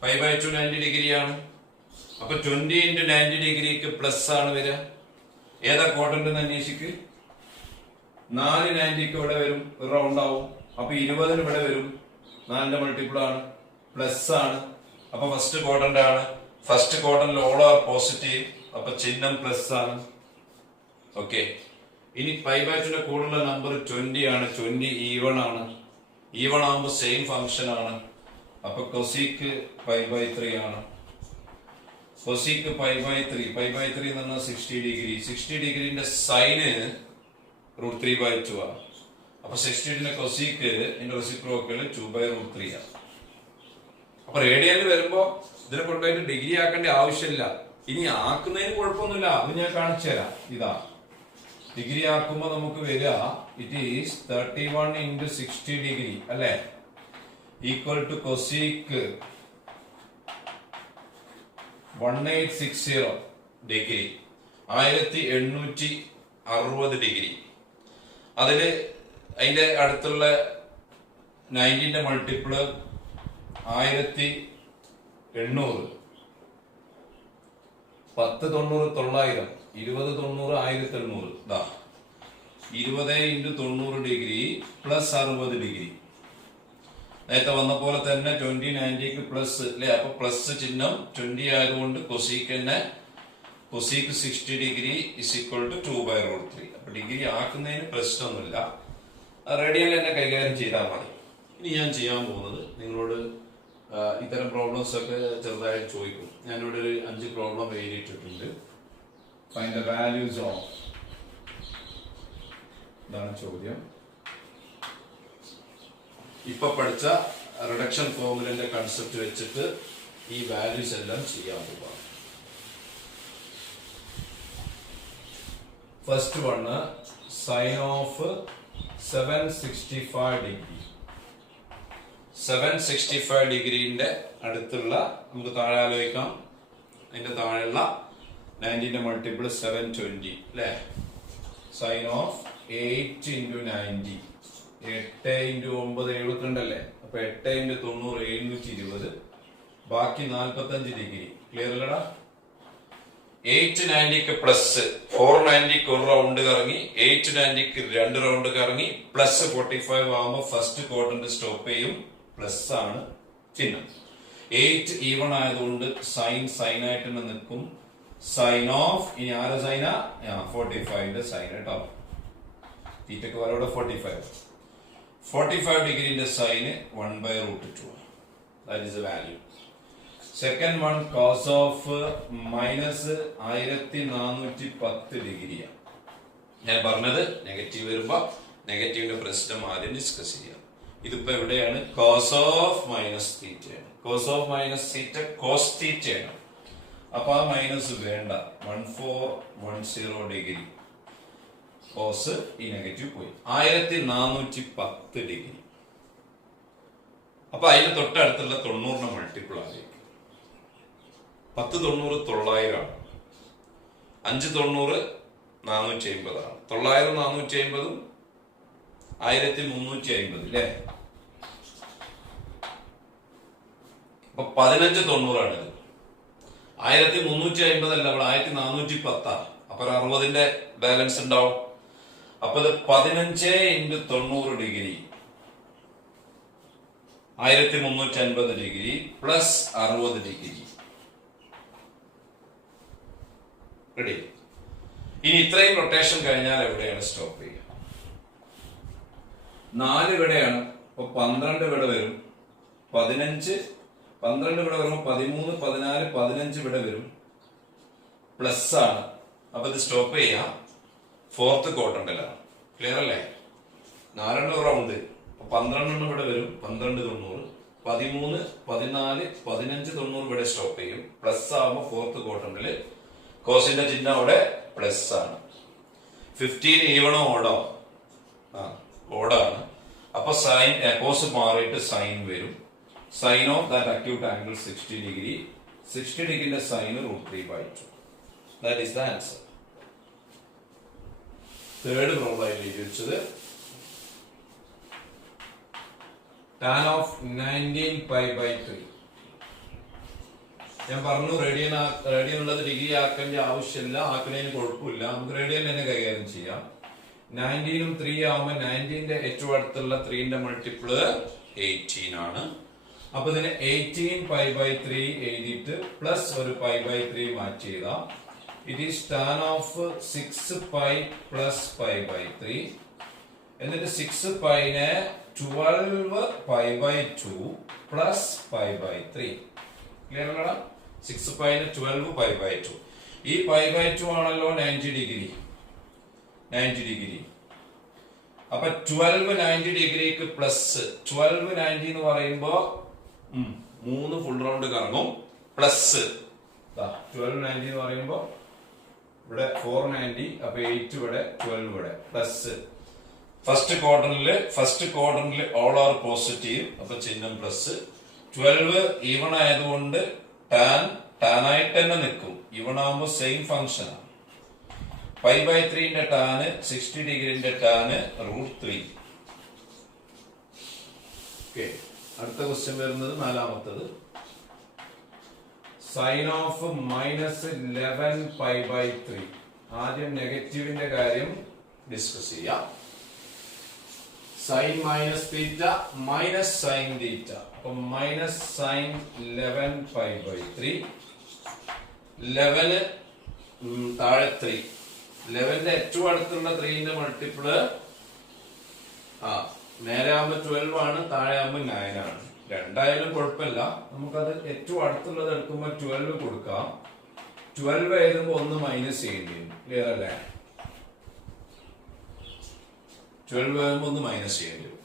π/2 90 ഡിഗ്രിയാണ്. അപ്പൊ 20 into 90 ഡിഗ്രിക്ക് പ്ലസ് ആണ് വരിക. ഏതാ ക്വാഡ്രന്റ് എന്ന് അന്വേഷിക്ക്. 4 90ക്ക് ഇവിടെ വരും, ഒരു റൗണ്ട് ആവും. അപ്പൊ 20 ഇവിടെ വരും, 4ന്റെ മൾട്ടിപ്പിൾ ആണ്, പ്ലസ് ആണ്. അപ്പൊ ഫസ്റ്റ് ക്വാഡ്രന്റ് ആണ്. ഫസ്റ്റ് ക്വാഡ്രന്റിൽ ഓൾ ആർ പോസിറ്റീവ്, അപ്പൊ ചിഹ്നം പ്ലസ് ആണ്. ഓക്കെ, ഇനി π/2ന്റെ കൂടുള്ള നമ്പർ 20 ആണ്. 20 ഈവൺ ആണ്. ഈവൺ ആകുമ്പോൾ സെയിം ഫംഗ്ഷൻ ആണ്. അപ്പൊ കൊസീക്ക് π/3 ആണ്. കൊസീക്ക് π/3 എന്ന് പറഞ്ഞാൽ 60 ഡിഗ്രി. 60 ഡിഗ്രിന്റെ സൈന് √3/2 ആണ്. അപ്പൊ 60ന്റെ കൊസീക്ക് റെസിപ്രോക്കൽ 2/√3 ആണ്. അപ്പൊ റേഡിയനിൽ വരുമ്പോ ഇതിനെ കൊണ്ടുപോയിട്ട് ഡിഗ്രി ആക്കേണ്ട ആവശ്യമില്ല. ഇനി ആക്കുന്നതിന് കുഴപ്പമൊന്നുമില്ല, അത് ഞാൻ കാണിച്ചു തരാം. ഇതാ ഡിഗ്രി ആക്കുമ്പോ നമുക്ക് വരിക ഇറ്റ് ഈസ് 31 into 60 ഡിഗ്രി അല്ലെ, equal to cosec 1860 degree, 1860 degree. അതില് അതിന്റെ അടുത്തുള്ള 90ന്റെ multiple 1800, 10 90 900, 20 90 1800. 20 into 90 degree plus 60 degree. നേരത്തെ വന്ന പോലെ തന്നെ 20 90ക്ക് പ്ലസ് അല്ലെ. അപ്പൊ പ്ലസ് ചിഹ്നം 20 ആയതുകൊണ്ട് cosec 60 degree is equal to 2/√3. അപ്പൊ ഡിഗ്രി ആക്കുന്നതിന് പ്രശ്നമൊന്നുമില്ല, റേഡിയനിൽ തന്നെ കൈകാര്യം ചെയ്താൽ മതി. ഇനി ഞാൻ ചെയ്യാൻ പോകുന്നത് നിങ്ങളോട് ഇത്തരം പ്രോബ്ലംസ് ഒക്കെ ചെറുതായിട്ട് ചോദിക്കും. ഞാനിവിടെ ഒരു 5 പ്രോബ്ലം എഴുതിയിട്ടിട്ടുണ്ട്. ഫൈൻഡ് ദ വാല്യൂസ് ഓഫ്, ഇതാണ് ചോദ്യം. ഇപ്പൊ പഠിച്ച റിഡക്ഷൻ ഫോർമുലന്റെ കൺസെപ്റ്റ് വെച്ചിട്ട് ഈ വാല്യൂസ് എല്ലാം ചെയ്യാൻ പോവാം. First one sine of 765 degree. 765 ഡിഗ്രീന്റെ അടുത്തുള്ള നമുക്ക് താഴെ ആലോചിക്കാം. അതിന്റെ താഴെയുള്ള 90ന്റെ മൾട്ടിപ്പിൾ 720 അല്ലേ? സൈൻ ഓഫ് 8 into 90, 8 into 9 72 അല്ലേ? അപ്പൊ 8 into 90 720, ബാക്കി 45 ഡിഗ്രി. ക്ലിയർ അല്ലടാ? 890ക്ക് പ്ലസ് 490ക്ക് ഒരു റൗണ്ട് കറങ്ങി, 890ക്ക് 2 റൗണ്ട് കറങ്ങി, പ്ലസ് 45 ആകുമ്പോൾ ഫസ്റ്റ് ക്വാഡ്രന്റ് സ്റ്റോപ്പ് ചെയ്യും. പ്ലസ് ആണ് ചിഹ്നം. 8 ഈവൺ ആയതുകൊണ്ട് സൈൻ ആയിട്ട് തന്നെ നിൽക്കും. സൈൻ ഓഫ് ഇനി ആരെ സൈനാ? 45ന്റെ സൈൻ കേട്ടോ. തീറ്റക്ക് വരോടെ 45 ഡിഗ്രിന്റെ sine 1/√2. That is a value. Second one cos of -1410 ഡിഗ്രിയാണ്. ഞാൻ പറഞ്ഞത് നെഗറ്റീവ് വരുമ്പോ നെഗറ്റീവിന്റെ പ്രശ്നം ആദ്യം ഡിസ്കസ് ചെയ്യാം. ഇതിപ്പോ എവിടെയാണ്? കോസ് ഓഫ് മൈനസ് തീറ്റയാണ്. Cos of minus theta cos തീറ്റയാണ്. അപ്പൊ ആ മൈനസ് വേണ്ട. 1410 ഡിഗ്രി കോസ് ഈ നെഗറ്റീവ് പോയി. 1410 ഡിഗ്രി. അപ്പൊ അതിന് തൊട്ടടുത്തുള്ള 90ന്റെ മൾട്ടിപ്പിൾ ആയിരിക്കും. 10 90 900 ആണ്. 5 90 450 ആണ്. 900 450 1350 അല്ലേ? അപ്പൊ 15 90 ആണ് ഇത്. 1350 അല്ല, അവിടെ 1410. അപ്പൊ 60ന്റെ ബാലൻസ് ഉണ്ടാവും. അപ്പൊ ഇത് 15 into 90 degree 1350 degree plus 60 degree. Ready? ഇനി ഇത്രയും റൊട്ടേഷൻ കഴിഞ്ഞാൽ എവിടെയാണ് സ്റ്റോപ്പ് ചെയ്യുക? 4 ഇവിടെയാണ്. അപ്പൊ 12 ഇവിടെ വരും. 15 12 ഇവിടെ വരുമ്പോ 13 14 15 ഇവിടെ വരും. പ്ലസ് ആണ്. അപ്പൊ ഇത് സ്റ്റോപ്പ് ചെയ്യാം. ഫോർത്ത് ക്വാഡ്രന്റിലാണ്. ക്ലിയർ അല്ലേ? 4 റൗണ്ട്. 12 ഇവിടെ വരും. 12 90 13 14 15 90 ഇവിടെ സ്റ്റോപ്പ് ചെയ്യും. പ്ലസ് ആവുമ്പോ ഫോർത്ത് ക്വാഡ്രന്റില് കോസിന്റെ ചിഹ്നം അവിടെ പ്ലസ് ആണ്. 15 ഈവണോ ഓടോ? ഓടാണ്. അപ്പൊ സൈൻ കോസ് മാറിയിട്ട് സൈൻ വരും. Sine of that acute angle 60 degree. 60 ഡിഗ്രിന്റെ sine √3/2. That is the answer. Third problem ആയിട്ട് ചോദിച്ചത് tan ഓഫ് 19π/3. ഞാൻ പറഞ്ഞു റേഡിയൻ ഉള്ളത് ഡിഗ്രി ആക്കേണ്ട ആവശ്യമില്ല. ആക്കുന്നതിന് കുഴപ്പമില്ല. നമുക്ക് റേഡിയൻ തന്നെ കൈകാര്യം ചെയ്യാം. 19ഉം 3 ആവുമ്പോ 19ന്റെ ഏറ്റവും അടുത്തുള്ള 3ന്റെ മൾട്ടിപ്പിള് 18 ആണ്. അപ്പൊ ഇതിന് 18π/3 എഴുതിയിട്ട് പ്ലസ് ഒരു π/3 മാറ്റി എഴുതാം. It is tan of 6π plus π/3. എന്നിട്ട് 6πനെ 12π/2 പ്ലസ് π/3. ക്ലിയർ അല്ലടാ? 6πനെ 12π/2. ഈ π/2 ആണല്ലോ 90 ഡിഗ്രി. 90 ഡിഗ്രി. അപ്പൊ 12 90 ഡിഗ്രിക്ക് പ്ലസ് 12 90 എന്ന് പറയുമ്പോ 3 ഫുൾ റൗണ്ട് കറങ്ങും. പ്ലസ് 12 90 എന്ന് പറയുമ്പോ ഇവിടെ 490. അപ്പൊ 8 ഇവിടെ 12 ഇവിടെ പ്ലസ്. ഫസ്റ്റ് ക്വാഡ്രന്റില് ഓൾ ആർ പോസിറ്റീവ്. അപ്പൊ ചിഹ്നം പ്ലസ്. 12 ഈവൺ ആയതുകൊണ്ട് ടാൻ ആയിട്ട് തന്നെ നിൽക്കും. ഈവൺ ആകുമ്പോ സെയിം ഫംഗ്ഷൻ ആണ്. π/3ന്റെ ടാന് 60 ഡിഗ്രിന്റെ ടാന് √3. അടുത്ത ക്വസ്റ്റ്യൻ വരുന്നത് നാലാമത്തത്. Sine of -11π/3. ആദ്യം നെഗറ്റീവിന്റെ കാര്യം ഡിസ്കസ് ചെയ്യാം. Sine minus theta minus sine theta. അപ്പൊ മൈനസ് സൈൻ 11π/3. 11 താഴെ 3. 11ന്റെ ഏറ്റവും അടുത്തുള്ള 3ന്റെ മൾട്ടിപ്പിള് നേരെ ആകുമ്പോ 12 ആണ്, താഴെ ആകുമ്പോ 9 ആണ്. രണ്ടായാലും കുഴപ്പമില്ല. നമുക്കത് ഏറ്റവും അടുത്തുള്ളത് എടുക്കുമ്പോ 12 കൊടുക്കാം. 12 എഴുതുമ്പോ 1 മൈനസ് ചെയ്യേണ്ടി വരും. ക്ലിയർ അല്ലേ? 12 എഴുതുമ്പോ 1 മൈനസ് ചെയ്യേണ്ടി വരും.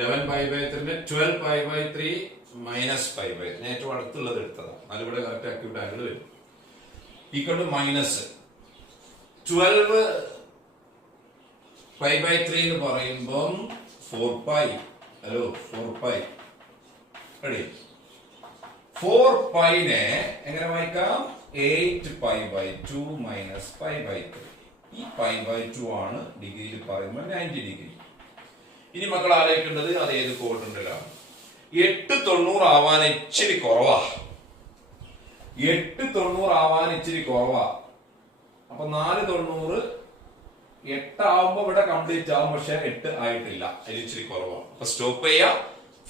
11π/3 12π/3 മൈനസ് പൈ ബൈ ഞാൻ ഏറ്റവും അടുത്തുള്ളത് എടുത്തതാണ്. അതിവിടെ കറക്റ്റ് അക്യൂട്ട് ആംഗിൾ വരും. Equal to minus 12 pi by 3 എന്ന് പറയുമ്പം 4 പൈ. Hello 4 pi ready. 4 പൈനെ എങ്ങനെ വായിക്കാം? 8 pi by 2 minus pi by 3. ഈ പൈ ബൈ 2 ആണ് ഡിഗ്രിയിൽ പറയുമ്പോൾ 90 ഡിഗ്രി. ഇനി മക്കൾ ആലോചിക്കേണ്ടത് അത് ഏത് ക്വാഡ്രന്റിലാണ്? 890 ആവാൻ ഇച്ചിരി കുറവാ. 890 ആവാൻ ഇച്ചിരി കുറവാ. അപ്പൊ 490 8 ആവുമ്പോ ഇവിടെ കംപ്ലീറ്റ് ആവും. പക്ഷെ 8 ആയിട്ടില്ല, അതിൽ ഇച്ചിരി കുറവാണ്. അപ്പൊ സ്റ്റോപ്പ് ചെയ്യാ.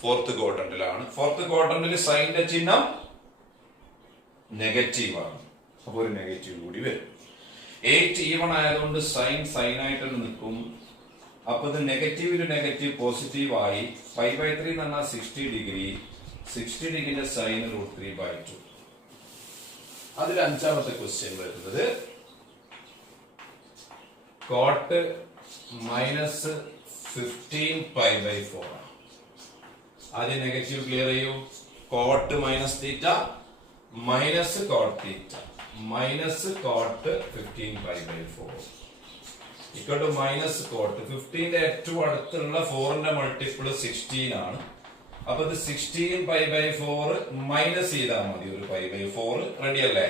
ഫോർത്ത് ക്വാഡ്രന്റിലാണ്. ഫോർത്ത് ക്വാഡ്രന്റിൽ സൈന്റെ ചിഹ്നം നെഗറ്റീവ് ആണ്. അപ്പൊ ഒരു നെഗറ്റീവ് കൂടി വരും. 8 ഈവൺ ആയതുകൊണ്ട് സൈൻ ആയിട്ട് നിൽക്കും. അപ്പൊ ഇത് നെഗറ്റീവില് നെഗറ്റീവ് പോസിറ്റീവ് ആയി. പൈ ബൈ 3 എന്ന് പറഞ്ഞാൽ 60 ഡിഗ്രി. 60 ഡിഗ്രിന്റെ സൈൻ √3/2. അതിൽ അഞ്ചാമത്തെ ക്വസ്റ്റ്യൻ വരുന്നത് കോട്ട് മൈനസ് 15 പൈ ബൈ 4 ആണ്. ആദ്യം നെഗറ്റീവ് ക്ലിയർ ചെയ്യൂ. Cot minus theta minus cot theta minus cot 15 pi by 4 equal to minus cot 15ന്റെ ഏറ്റവും അടുത്തുള്ള 4ന്റെ മൾട്ടിപ്പിൾ 16 ആണ്. അപ്പൊ ഇത് 16 പൈ ബൈ 4 മൈനസ് ചെയ്താൽ മതി. ഒരു പൈ ബൈ 4 റെഡി അല്ലേ?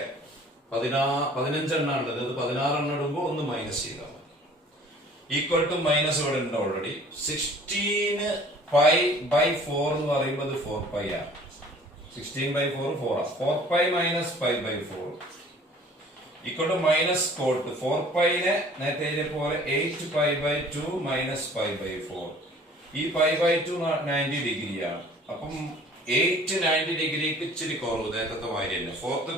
15 എണ്ണം ഉള്ളത്. അത് 16 എണ്ണം ഇടുമ്പോ ഒന്ന് മൈനസ് ചെയ്താൽ മതി. ഈക്വൽ ടു മൈനസ് ഇവിടെ ഉണ്ട് ഓൾറെഡി. 16 പൈ ബൈ 4 എന്ന് പറയുമ്പോൾ 4 പൈ ആണ്. 16 ബൈ 4 4 ആണ്. 4 pi minus pi by 4 equal to minus cot 4 പൈനെ നേരത്തെ പോലെ 8 pi by 2 minus pi by 4. ഈ പൈ ബൈ 2 90 ഡിഗ്രിയാണ്. അപ്പം 8 90 ഡിഗ്രിക്ക് ഇച്ചിരി കുറവ് നേരത്തെ മാതിരി തന്നെ. ഫോർത്ത്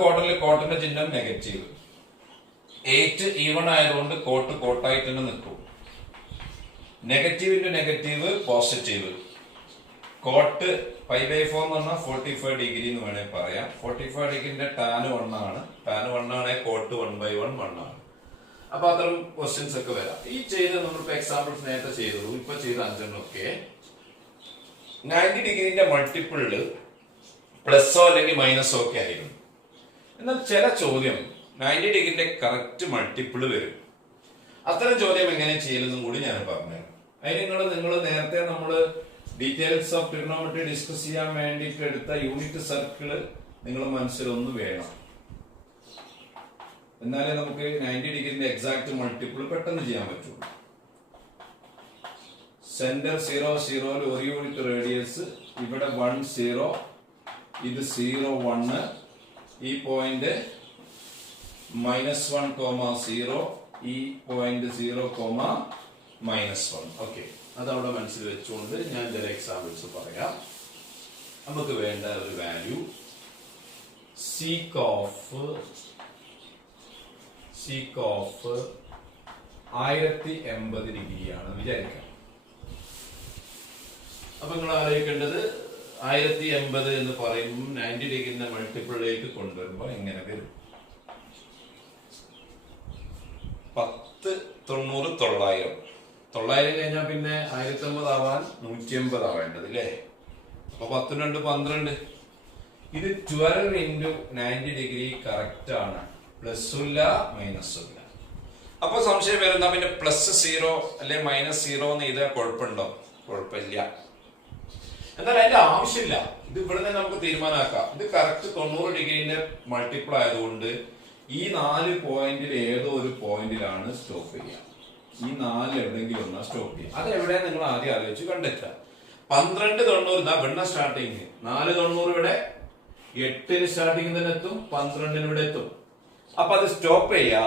ക്വാർട്ടറിൽ കോട്ടിന്റെ ചിഹ്നം നെഗറ്റീവ്. 8 ഈവൺ ആയതുകൊണ്ട് കോട്ടായിട്ട് തന്നെ നിൽക്കും. നെഗറ്റീവിന്റെ negative positive. Cot pi by 4 എന്ന് പറഞ്ഞാൽ 45 ഡിഗ്രി എന്ന് വേണേൽ പറയാം. 45 ഡിഗ്രിന്റെ ടാൻ 1 ആണ്. ടാൻ 1 ആണെങ്കിൽ കോട്ട് 1/1 1 ആണ്. അപ്പൊ അത്തരം ക്വസ്റ്റ്യൻസ് ഒക്കെ വരാം. ഈ ചെയ്ത് നമ്മളിപ്പോ എക്സാമ്പിൾസ് നേരത്തെ ചെയ്തു. ഇപ്പൊ ചെയ്ത 5 ഒക്കെ 90 ഡിഗ്രിന്റെ മൾട്ടിപ്പിളില് പ്ലസോ അല്ലെങ്കിൽ മൈനസോ ഒക്കെ ആയിരുന്നു. എന്നാൽ ചില ചോദ്യം 90 ഡിഗ്രിന്റെ കറക്റ്റ് മൾട്ടിപ്പിള് വരും. അത്തരം ചോദ്യം എങ്ങനെ ചെയ്യലെന്നും കൂടി ഞാൻ പറഞ്ഞുതരാം. അതിന് നിങ്ങൾ നേരത്തെ നമ്മള് ഡീറ്റെയിൽസ് ഓഫ് ട്രിഗണോമെട്രി ഡിസ്കസ് ചെയ്യാൻ വേണ്ടിയിട്ട് എടുത്ത യൂണിറ്റ് സർക്കിള് നിങ്ങൾ മനസ്സിലൊന്ന് വേണം. എന്നാലേ നമുക്ക് 90 ഡിഗ്രിന്റെ എക്സാക്ട് മൾട്ടിപ്പിൾ പെട്ടെന്ന് ചെയ്യാൻ പറ്റുള്ളൂ. സെന്റർ 0 0 ഒരു യൂണിറ്റ് റേഡിയസ്. ഇവിടെ 1 0, ഇത് 0 1, ഈ പോയിന്റ് -1, 0, ഈ പോയിന്റ് 0, -1. ഓക്കെ, അതവിടെ മനസ്സിൽ വെച്ചുകൊണ്ട് ഞാൻ ചില എക്സാമ്പിൾസ് പറയാം. നമുക്ക് വേണ്ട ഒരു വാല്യൂ സീക്ക് ഓഫ് 1080 ഡിഗ്രിയാണ് വിചാരിക്കാം. അപ്പൊ നിങ്ങൾ ആലോചിക്കേണ്ടത് 1080 എന്ന് പറയുമ്പോൾ 90 ഡിഗ്രിന്റെ മൾട്ടിപ്പിളിലേക്ക് കൊണ്ടുവരുമ്പോൾ എങ്ങനെ വരും? 10 90 900 കഴിഞ്ഞാൽ പിന്നെ 1080 ആവാൻ 180 ആവേണ്ടത് അല്ലേ? അപ്പൊ 10 2 12. ഇത് 12 into 90 ഡിഗ്രി കറക്റ്റ് ആണ്. പ്ലസും ഇല്ല മൈനസും ഇല്ല. അപ്പൊ സംശയം വരുന്ന പിന്നെ +0 അല്ലെ -0 എന്ന് ചെയ്താൽ കുഴപ്പമുണ്ടോ? കുഴപ്പമില്ല. എന്നാൽ അതിന്റെ ആവശ്യമില്ല. ഇത് ഇവിടെ തന്നെ നമുക്ക് തീരുമാനമാക്കാം. ഇത് കറക്റ്റ് 90 ഡിഗ്രിന്റെ മൾട്ടിപ്പിൾ ആയതുകൊണ്ട് ഈ 4 പോയിന്റിൽ ഏതോ ഒരു പോയിന്റിലാണ് സ്റ്റോപ്പ് ചെയ്യുക. ഈ 4 എവിടെയെങ്കിലും ഒന്നാ സ്റ്റോപ്പ് ചെയ്യുക. അത് എവിടെ നിങ്ങൾ ആദ്യം ആലോചിച്ച് കണ്ടെത്തുക. 1290 ഇതാ വെണ്ണ സ്റ്റാർട്ടിങ്. 490 ഇവിടെ 8 സ്റ്റാർട്ടിങ് തന്നെ എത്തും. 12 ഇവിടെ എത്തും. അപ്പൊ അത് സ്റ്റോപ്പ് ചെയ്യുക.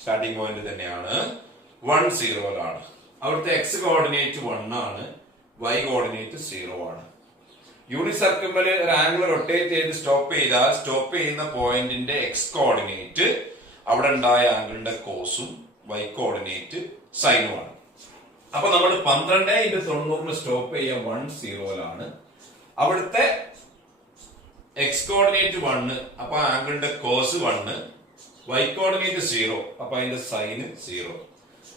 സ്റ്റാർട്ടിംഗ് പോയിന്റ് തന്നെയാണ് 10 ആണ്. അവിടുത്തെ x കോർഡിനേറ്റ് 1 ആണ്, y കോർഡിനേറ്റ് 0 ആണ്. യൂണിറ്റ് സർക്കിളിൽ ഒരു ആംഗിൾ റൊട്ടേറ്റ് ചെയ്ത് സ്റ്റോപ്പ് ചെയ്താൽ സ്റ്റോപ്പ് ചെയ്യുന്ന പോയിന്റിന്റെ x കോർഡിനേറ്റ് അവിടെ ഉണ്ടായ ആംഗിളിന്റെ കോസും y കോർഡിനേറ്റ് സൈനും ആണ്. അപ്പൊ നമ്മൾ 12 into 90 സ്റ്റോപ്പ് ചെയ്യുക 10 അവിടുത്തെ x കോർഡിനേറ്റ് 1, അപ്പൊ ആംഗിളിന്റെ കോസ് 1, y കോർഡിനേറ്റ് 0, അപ്പൊ അതിന്റെ സൈന് 0.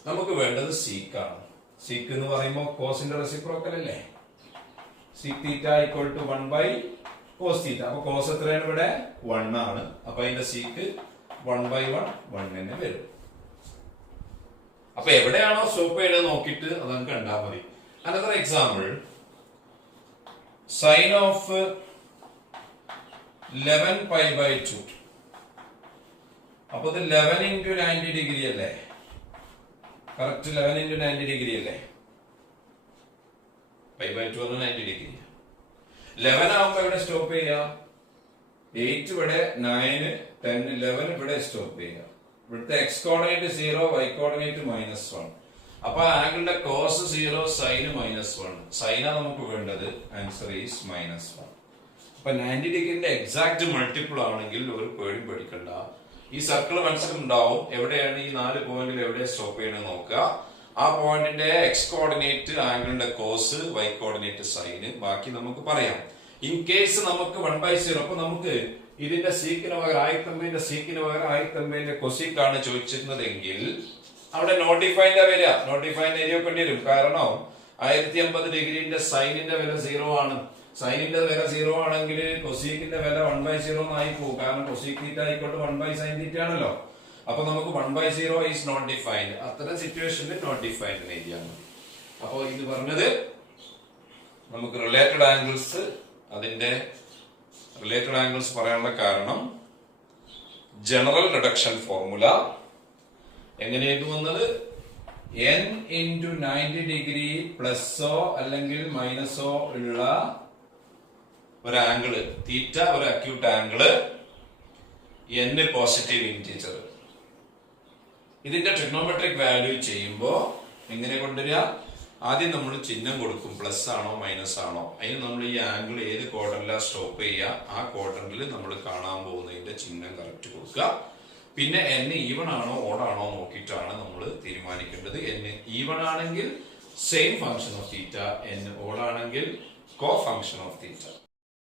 നമുക്ക് വേണ്ടത് സീക്ക് ആണ്. സീക്ക് എന്ന് പറയുമ്പോൾ കോസിന്റെ റെസിപ്രോക്കൽ അല്ലേ? sec theta equal to 1 by cos theta. അപ്പൊ cos എത്രയാണ് ഇവിടെ 1 ആണ്. അപ്പൊ അതിന്റെ sec 1 by 1 തന്നെ വരും. അപ്പൊ എവിടെയാണോ സ്റ്റോപ്പ് ചെയ്യണത് നോക്കിയിട്ട് അത് നമുക്ക് കണ്ടാൽ മതി. Another example, sine of 11 pi by 2. അപ്പൊ ഇത് 11 into 90 ഡിഗ്രി അല്ലേ? കറക്റ്റ് 11 into 90 ഡിഗ്രി അല്ലേ? pi by 2 ആണ് 90 ഡിഗ്രി. 11 ആവുമ്പോ ഇവിടെ സ്റ്റോപ്പ് ചെയ്യാം. 8 ഇവിടെ, 9, 10, 11 ഇവിടെ സ്റ്റോപ്പ് ചെയ്യാം. ഇവിടുത്തെ x കോർഡിനേറ്റ് 0, y കോർഡിനേറ്റ് -1. അപ്പൊ ആംഗിളിന്റെ cos 0, sin -1. സൈനാ നമുക്ക് വേണ്ടത്. Answer is -1. അപ്പൊ 90 ഡിഗ്രിന്റെ എക്സാക്ട് മൾട്ടിപ്പിൾ ആണെങ്കിൽ ഒരു പേടിയും പേടിക്കണ്ട. ഈ സർക്കിൾ മനസ്സിലുണ്ടാവും. എവിടെയാണ് ഈ 4 പോയിന്റിൽ എവിടെ സ്റ്റോപ്പ് ചെയ്യണമെന്ന് നോക്കുക. ആ പോയിന്റിന്റെ എക്സ് കോർഡിനേറ്റ് ആംഗിളിന്റെ കോസ്, വൈ കോർഡിനേറ്റ് സൈന്, ബാക്കി നമുക്ക് പറയാം. ഇൻ കേസ് നമുക്ക് 1/0, അപ്പൊ നമുക്ക് ഇതിന്റെ സീക്കിന് പകരം 1080 സീക്കിന് പകരം 1080 കൊസീക്ക് ആണ് ചോദിച്ചിരുന്നതെങ്കിൽ അവിടെ നോട്ടിഫൈൻഡ് വരിക. നോട്ടിഫൈൻഡ് എഴുതി വെക്കേണ്ടി വരും. കാരണം 1080 ഡിഗ്രിന്റെ സൈനിന്റെ വില 0 ആണ്. സൈനിന്റെ വില 0 ആണെങ്കിൽ കൊസീക്കിന്റെ വില 1/0 ആയി പോകും. കാരണം കൊസീക് തീറ്റ ആയിക്കോട്ടെ 1/sin തീറ്റ ആണല്ലോ. അപ്പൊ നമുക്ക് 1/0 ഈസ് നോട്ട് ഡിഫൈൻഡ്. അത്തരം സിറ്റുവേഷനിൽ നോട്ട് ഡിഫൈൻഡ് എഴുതിയാണ്. അപ്പൊ ഇത് പറഞ്ഞത് നമുക്ക് റിലേറ്റഡ് ആംഗിൾസ്, അതിന്റെ റിലേറ്റഡ് ആംഗിൾസ് പറയാനുള്ള കാരണം ജനറൽ റിഡക്ഷൻ ഫോർമുല എങ്ങനെയായിട്ട് വന്നത്, n into 90 ഡിഗ്രി പ്ലസോ അല്ലെങ്കിൽ മൈനസോ ഉള്ള ഒരു ആംഗിള് തീറ്റ, ഒരു acute angle, n positive integer. ഇതിന്റെ ട്രിഗ്നോമെട്രിക് വാല്യൂ ചെയ്യുമ്പോൾ എങ്ങനെ കൊണ്ടുവരിക? ആദ്യം നമ്മൾ ചിഹ്നം കൊടുക്കും, പ്ലസ് ആണോ മൈനസ് ആണോ. അതിന് നമ്മൾ ഈ ആംഗിൾ ഏത് ക്വാഡ്രന്റിലാണ് സ്റ്റോപ്പ് ചെയ്യുക, ആ ക്വാഡ്രന്റിൽ നമ്മൾ കാണാൻ പോകുന്നതിന്റെ ചിഹ്നം കറക്റ്റ് കൊടുക്കുക. പിന്നെ n ഈവൺ ആണോ ഓഡ് ആണോ നോക്കിയിട്ടാണ് നമ്മൾ തീരുമാനിക്കേണ്ടത്. n ഈവൺ ആണെങ്കിൽ same function of theta, n odd ആണെങ്കിൽ കോ ഫംഗ്ഷൻ ഓഫ് തീറ്റ.